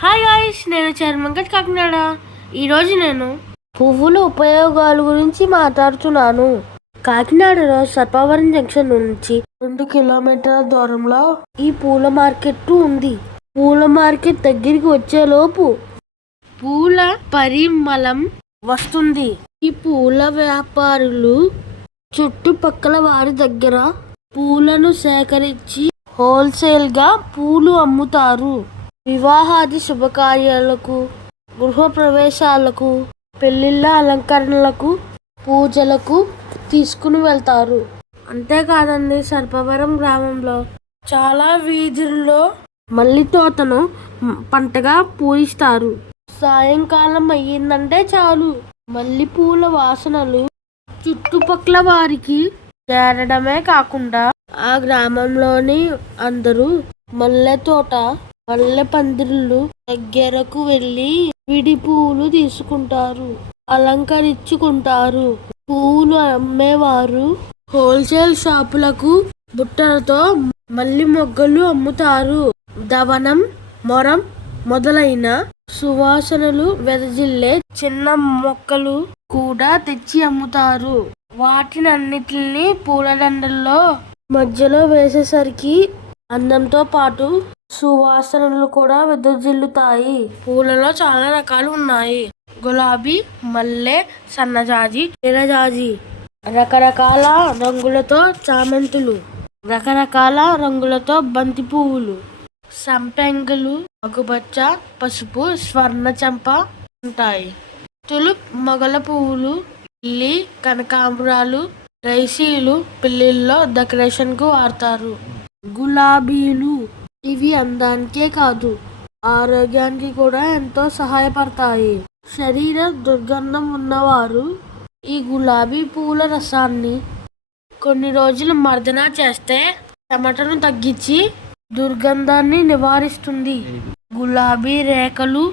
Hi guys నేను చర్మంకట్ కాకినాడ. ఈరోజు నేను పువ్వుల ఉపయోగాల గురించి మాట్లాడుతున్నాను. కాకినాడలో సర్పవరం జంక్షన్ నుంచి రెండు కిలోమీటర్ల దూరంలో ఈ పూల మార్కెట్ ఉంది. పూల మార్కెట్ దగ్గరికి వచ్చేలోపు పూల పరిమళం వస్తుంది. ఈ పూల వ్యాపారులు చుట్టుపక్కల వారి దగ్గర పూలను సేకరించి హోల్సేల్గా పూలు అమ్ముతారు. వివాహాది శుభకార్యాలకు గృహ ప్రవేశాలకు పెళ్ళిళ్ళ అలంకరణలకు పూజలకు తీసుకుని వెళ్తారు. అంతేకాదండి సర్పవరం గ్రామంలో చాలా వీధుల్లో మల్లి తోటను పంటగా పూయిస్తారు సాయంకాలం అయ్యిందంటే చాలు. మల్లెపూల వాసనలు చుట్టుపక్కల వారికి చేరడమే కాకుండా ఆ గ్రామంలోని అందరూ మల్లె తోట మల్లె పందిర్లు దగ్గరకు వెళ్ళి విడి పువ్వులు తీసుకుంటారు అలంకరించుకుంటారు. పువ్వులు అమ్మేవారు. హోల్సేల్ షాపులకు బుట్టలతో మల్లి మొగ్గలు అమ్ముతారు. దవనం మొరం మొదలైన సువాసనలు వెదజిల్లే చిన్న మొక్కలు కూడా తెచ్చి అమ్ముతారు. వాటినన్నిటిని పూలదండల్లో మధ్యలో వేసేసరికి అందంతో పాటు సువాసనలు కూడా వెదజల్లుతాయి. పూలలో చాలా రకాలు ఉన్నాయి. గులాబీ మల్లె సన్నజాజి ఎర్రజాజి. రకరకాల రంగులతో చామంతులు. రకరకాల రంగులతో బంతి పువ్వులు సంపెంగలు ఆకుపచ్చ పసుపు స్వర్ణ చంప ఉంటాయి. తులుప్ మొగల పువ్వులు ఇల్లి కనకాంబరాలు రైసీలు పెళ్ళిళ్ళలో డెకరేషన్కు వాడతారు. గులాబీలు ఇవి అందానికే కాదు ఆరోగ్యానికి కూడా ఎంతో సహాయపడతాయి. శరీర దుర్గంధం ఉన్నవారు ఈ గులాబీ పువ్వుల రసాన్ని కొన్ని రోజులు మర్దన చేస్తే చెమటను తగ్గించి దుర్గంధాన్ని నివారిస్తుంది. గులాబీ రేఖలు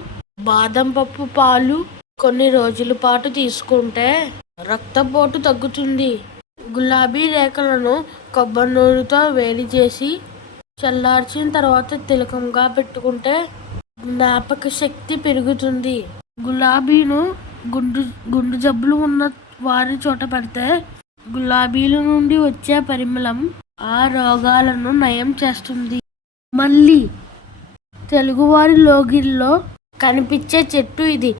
బాదం పప్పు పాలు కొన్ని రోజుల పాటు తీసుకుంటే రక్తపోటు తగ్గుతుంది. గులాబీ రేఖలను కొబ్బరి నూనెతో వేడి చేసి చల్లార్చిన తర్వాత తిలకంగా పెట్టుకుంటే జ్ఞాపక శక్తి పెరుగుతుంది. గులాబీను గుండు గుండు జబ్బులు ఉన్న వారి చోట పెడితే గులాబీల నుండి వచ్చే పరిమళం ఆ రోగాలను నయం చేస్తుంది. మళ్ళీ తెలుగువారి లోగిల్లో కనిపించే చెట్టు ఇది.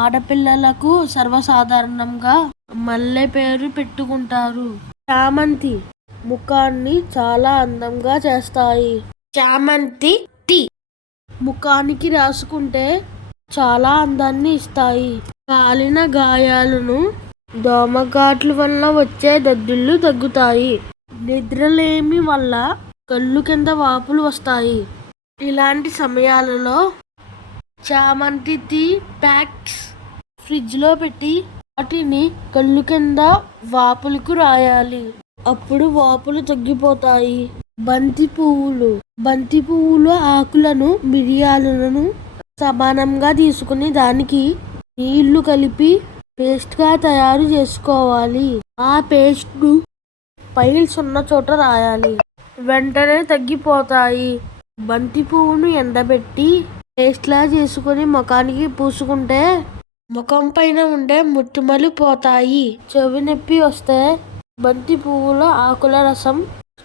ఆడపిల్లలకు సర్వసాధారణంగా మల్లె పేరు పెట్టుకుంటారు. చామంతి ముఖాన్ని చాలా అందంగా చేస్తాయి. చామంతి టీ ముఖానికి రాసుకుంటే చాలా అందాన్ని ఇస్తాయి. కాలిన గాయాలను దోమగాట్లు వల్ల వచ్చే దద్దుళ్ళు తగ్గుతాయి. నిద్రలేమి వల్ల కళ్ళు కింద వాపులు వస్తాయి. ఇలాంటి సమయాలలో చామంతి టీ ప్యాక్స్ ఫ్రిడ్జ్లో పెట్టి వాటిని కళ్ళు కింద వాపులకు రాయాలి. అప్పుడు వాపులు తగ్గిపోతాయి. బంతి పువ్వులు. బంతి పువ్వులు ఆకులను మిరియాలను సమానంగా తీసుకుని దానికి నీళ్ళు కలిపి పేస్ట్గా తయారు చేసుకోవాలి. ఆ పేస్ట్ను పైల్స్ ఉన్న చోట రాయాలి. వెంటనే తగ్గిపోతాయి. బంతి పువ్వును ఎండబెట్టి పేస్ట్లా చేసుకొని చేసుకుని ముఖానికి పూసుకుంటే ముఖం పైన ఉండే ముట్టుమలు పోతాయి. చెవి నొప్పి వస్తే బంతి పువ్వుల ఆకుల రసం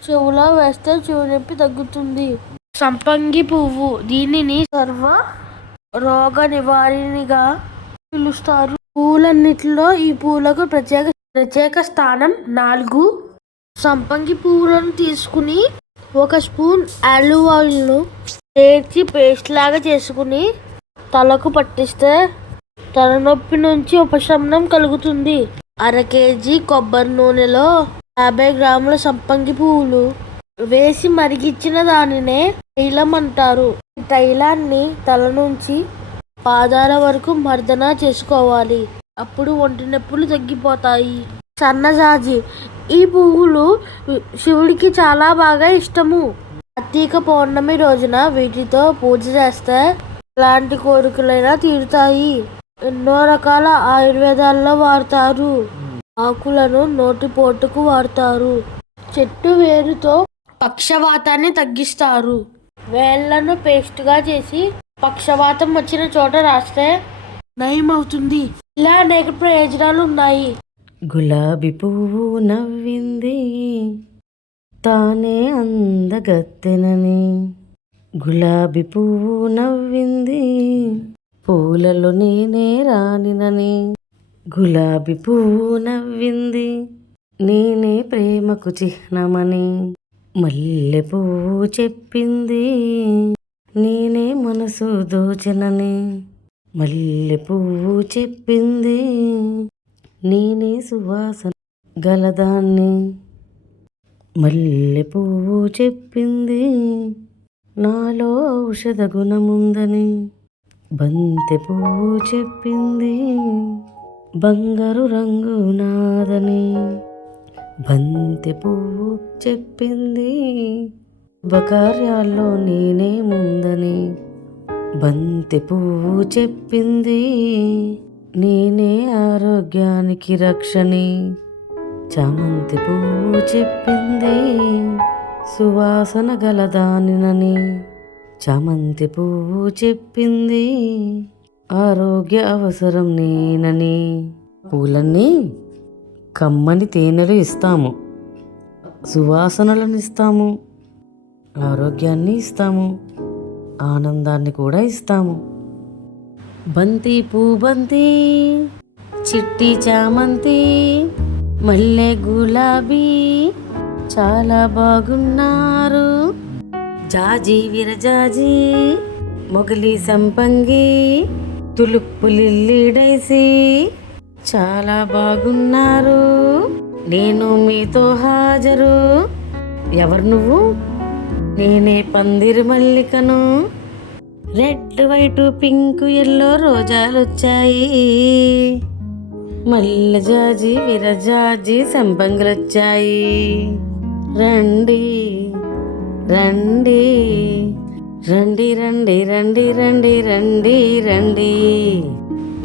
చెవులో వేస్తే చెవునొప్పి తగ్గుతుంది. సంపంగి పువ్వు దీనిని సర్వ రోగ నివారిణిగా పిలుస్తారు. పూలన్నిటిలో ఈ పూలకు ప్రత్యేక ప్రత్యేక స్థానం నాలుగు. సంపంగి పువ్వులను తీసుకుని ఒక స్పూన్ ఆలివాయిల్ను ఆయిల్ను పేస్ట్ లాగా చేసుకుని తలకు పట్టిస్తే తలనొప్పి నుంచి ఉపశమనం కలుగుతుంది. అర కేజీ కొబ్బరి నూనెలో యాభై గ్రాముల సంపంగి పువ్వులు వేసి మరిగించిన దానినే తైలం అంటారు. ఈ తైలాన్ని తల నుంచి పాదాల వరకు మర్దన చేసుకోవాలి. అప్పుడు ఒంటి నొప్పులు తగ్గిపోతాయి. సన్నజాజి ఈ పువ్వులు శివుడికి చాలా బాగా ఇష్టము. కార్తీక పౌర్ణమి రోజున వీటితో పూజ చేస్తే ఎలాంటి కోరికలైనా తీరుతాయి. ఎన్నో రకాల ఆయుర్వేదాల్లో వాడతారు. ఆకులను నోటిపోటుకు వాడతారు. చెట్టు వేరుతో పక్షవాతాన్ని తగ్గిస్తారు. వేళ్ళను పేస్ట్గా చేసి పక్షవాతం వచ్చిన చోట రాస్తే నయం అవుతుంది ఇలా అనేక ప్రయోజనాలు ఉన్నాయి గులాబీ పువ్వు నవ్వింది. తానే అందగత్తెనని. గులాబీ పువ్వు నవ్వింది. పూలలో నేనే రానినని గులాబీ పువ్వు నవ్వింది. నేనే ప్రేమకు చిహ్నమని. మల్లె పువ్వు చెప్పింది. నేనే మనసు దోచనని. మల్లె పువ్వు చెప్పింది. నేనే సువాసన గలదాన్ని. మల్లె పువ్వు చెప్పింది. నాలో ఔషధ గుణముందని. బంతి పువ్వు చెప్పింది బంగారు రంగు నాదని. బంతి పువ్వు చెప్పింది శుభకార్యాల్లో నేనే ముందని. బంతి పువ్వు చెప్పింది నేనే ఆరోగ్యానికి రక్షని చామంతి పువ్వు చెప్పింది సువాసన గలదానినని చామంతి పువ్వు చెప్పింది. ఆరోగ్య అవసరం నేనని. పూలన్నీ కమ్మని తేనెలు ఇస్తాము. సువాసనలను ఇస్తాము. ఆరోగ్యాన్ని ఇస్తాము. ఆనందాన్ని కూడా ఇస్తాము. బంతి పూ బంతి చిట్టి చామంతి మల్లె గులాబీ చాలా బాగున్నారు. జాజి విరజాజి మొగలి సంపంగి తులుపు లిల్లిడైసి చాలా బాగున్నారు. నేను మీతో హాజరు. ఎవరు నువ్వు? నేనే పందిరి మల్లికను. రెడ్ వైట్ పింక్ ఎల్లో రోజాలు వచ్చాయి మల్లె జాజి విరజాజి సంపంగులు వచ్చాయి రండి. రండి. రండి రండి రండి రండి రండి రండి.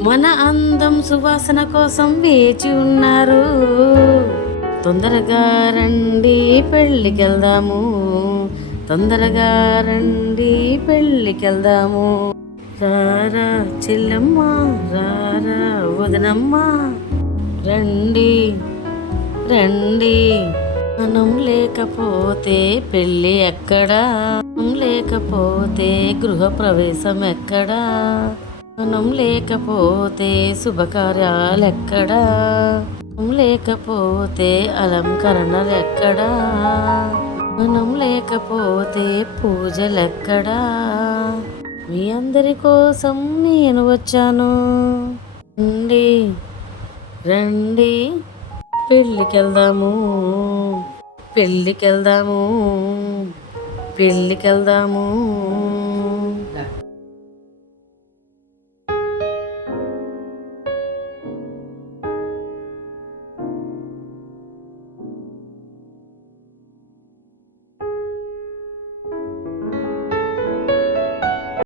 మన అందం సువాసన కోసం వేచి ఉన్నారు. తొందరగా రండి పెళ్ళికెళ్దాము. తొందరగా రండి పెళ్ళికెళ్దాము. రారా చెల్లమ్మ రారా వదనమ్మ. రండి రండి. మనం లేకపోతే పెళ్ళి ఎక్కడా? మనం లేకపోతే గృహ ప్రవేశం ఎక్కడా? మనం లేకపోతే శుభకార్యాలు ఎక్కడా? మనం లేకపోతే అలంకరణలు ఎక్కడా? మనం లేకపోతే పూజలెక్కడా మీ అందరి కోసం నేను వచ్చాను. రండి రండి పెళ్ళికెళ్దాము. పెళ్ళికెళ్దాము పెళ్ళికెళ్దాము.